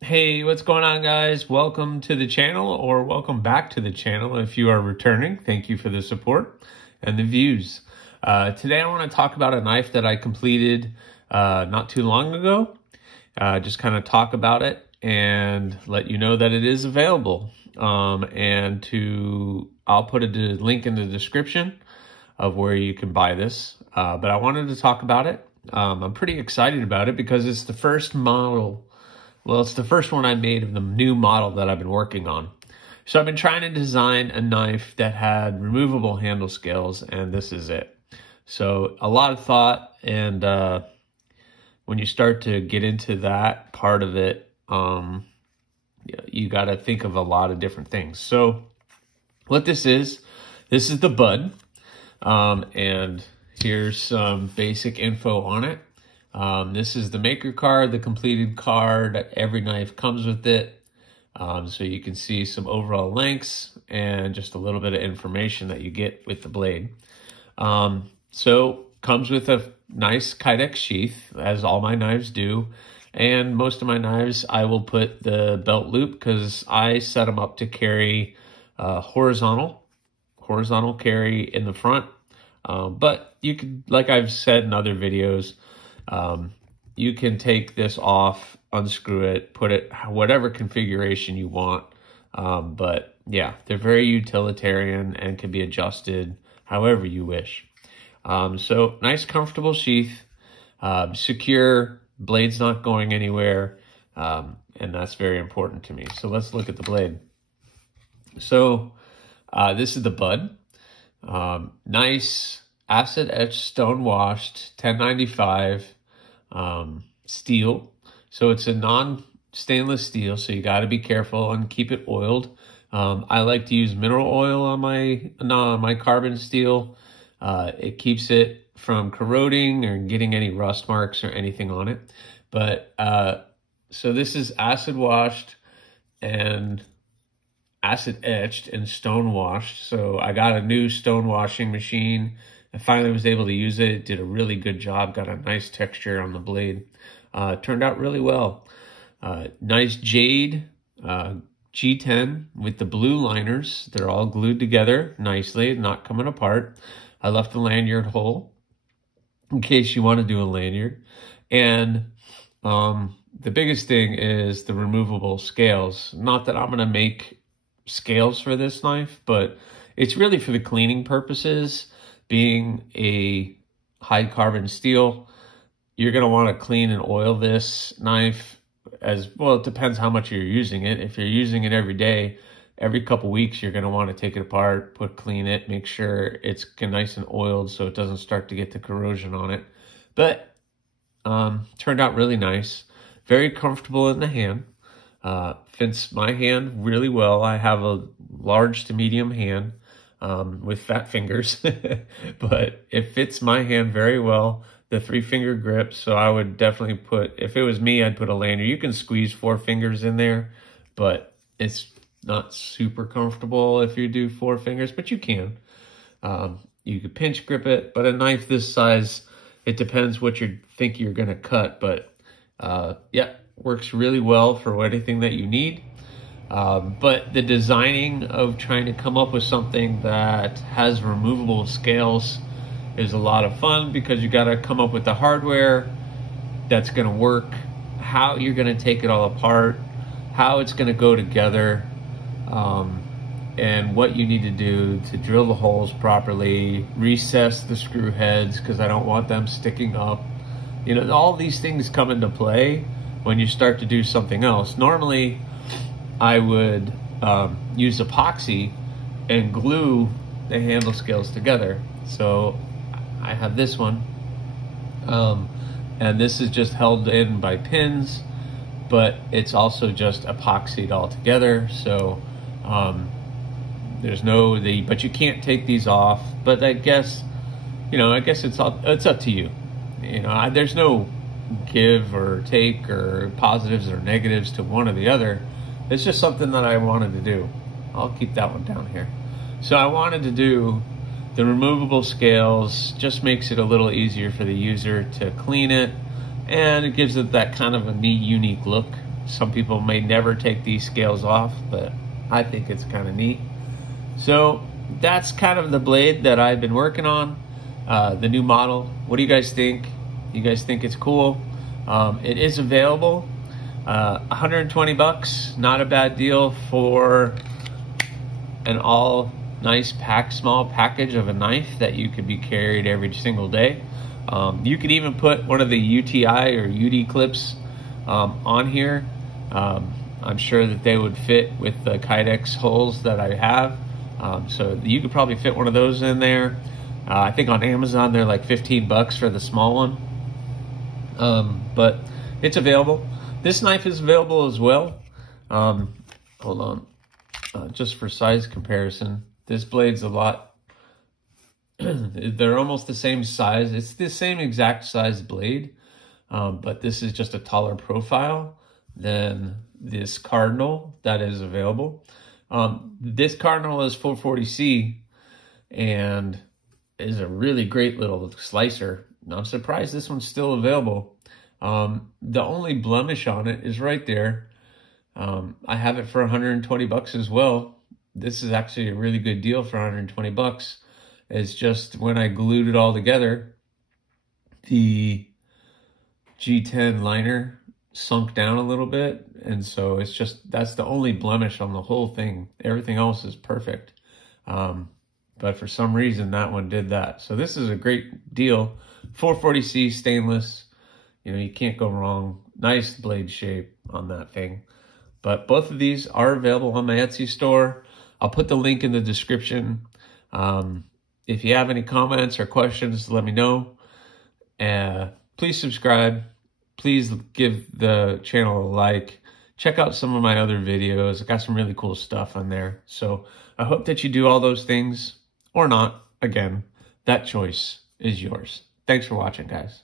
Hey, what's going on, guys? Welcome to the channel, or welcome back to the channel if you are returning. Thank you for the support and the views. Today I want to talk about a knife that I completed not too long ago. Just kind of talk about it and let you know that it is available. I'll put a link in the description of where you can buy this. But I wanted to talk about it. I'm pretty excited about it because it's the first model. Well, it's the first one I made of the new model that I've been working on. So I've been trying to design a knife that had removable handle scales, and this is it. So a lot of thought, and when you start to get into that part of it, you got to think of a lot of different things. So what this is the Bud, and here's some basic info on it. This is the maker card, the completed card. Every knife comes with it. So you can see some overall lengths and just a little bit of information that you get with the blade. So comes with a nice Kydex sheath, as all my knives do. And most of my knives, I will put the belt loop because I set them up to carry horizontal carry in the front. But you could, like I've said in other videos, you can take this off, unscrew it, put it whatever configuration you want. But yeah, they're very utilitarian and can be adjusted however you wish. So nice, comfortable sheath, secure, blade's not going anywhere. And that's very important to me. So let's look at the blade. So, this is the Bud, nice acid etched, stone washed, 1095, steel. So it's a non-stainless steel, so you got to be careful and keep it oiled. I like to use mineral oil on my carbon steel. It keeps it from corroding or getting any rust marks or anything on it. But so this is acid washed and acid etched and stone washed. So I got a new stone washing machine. I finally was able to use it. It did a really good job. Got a nice texture on the blade. Turned out really well. Nice jade G10 with the blue liners. They're all glued together nicely, not coming apart. I left the lanyard hole in case you want to do a lanyard. And the biggest thing is the removable scales. Not that I'm going to make scales for this knife, but it's really for the cleaning purposes. Being a high carbon steel, you're going to want to clean and oil this knife as well. It depends how much you're using it. If you're using it every day, every couple weeks, you're going to want to take it apart, clean it, make sure it's nice and oiled so it doesn't start to get the corrosion on it. But turned out really nice, very comfortable in the hand. Fits my hand really well. I have a large to medium hand. With fat fingers, but it fits my hand very well. The 3-finger grip, so I would definitely put, if it was me, I'd put a lanyard. You can squeeze 4 fingers in there, but it's not super comfortable if you do 4 fingers, but you can. You could pinch grip it, but a knife this size, it depends what you think you're gonna cut, but yeah, works really well for anything that you need. But the designing of trying to come up with something that has removable scales is a lot of fun because you got to come up with the hardware that's going to work, how you're going to take it all apart, how it's going to go together, and what you need to do to drill the holes properly, recess the screw heads because I don't want them sticking up. You know, all these things come into play when you start to do something else. Normally, I would use epoxy and glue the handle scales together. So I have this one, and this is just held in by pins, but it's also just epoxied all together. So there's no, but you can't take these off. But I guess, it's up to you. There's no give or take or positives or negatives to one or the other. It's just something that I wanted to do. I'll keep that one down here. So I wanted to do the removable scales, just makes it a little easier for the user to clean it, and it gives it that kind of a neat, unique look. Some people may never take these scales off, but I think it's kind of neat. So that's kind of the blade that I've been working on, the new model. What do you guys think? You guys think it's cool? It is available, 120 bucks, not a bad deal for an all nice small package of a knife that you could be carried every single day. You could even put one of the UTI or UD clips on here. I'm sure that they would fit with the Kydex holes that I have. So you could probably fit one of those in there. I think on Amazon they're like 15 bucks for the small one. But it's available. This knife is available as well. Hold on. Just for size comparison, this blade's a lot, they're almost the same size. It's the same exact size blade, but this is just a taller profile than this Cardinal that is available. This Cardinal is 440C and is a really great little slicer. I'm surprised this one's still available. The only blemish on it is right there. I have it for 120 bucks as well. This is actually a really good deal for 120 bucks. It's just when I glued it all together, the G10 liner sunk down a little bit. And so it's just, that's the only blemish on the whole thing. Everything else is perfect. But for some reason that one did that. So this is a great deal. 440C stainless, you know, you can't go wrong. Nice blade shape on that thing. But both of these are available on my Etsy store. I'll put the link in the description. If you have any comments or questions, let me know. Please subscribe. Please give the channel a like. Check out some of my other videos. I got some really cool stuff on there. So I hope that you do all those things or not. Again, that choice is yours. Thanks for watching, guys.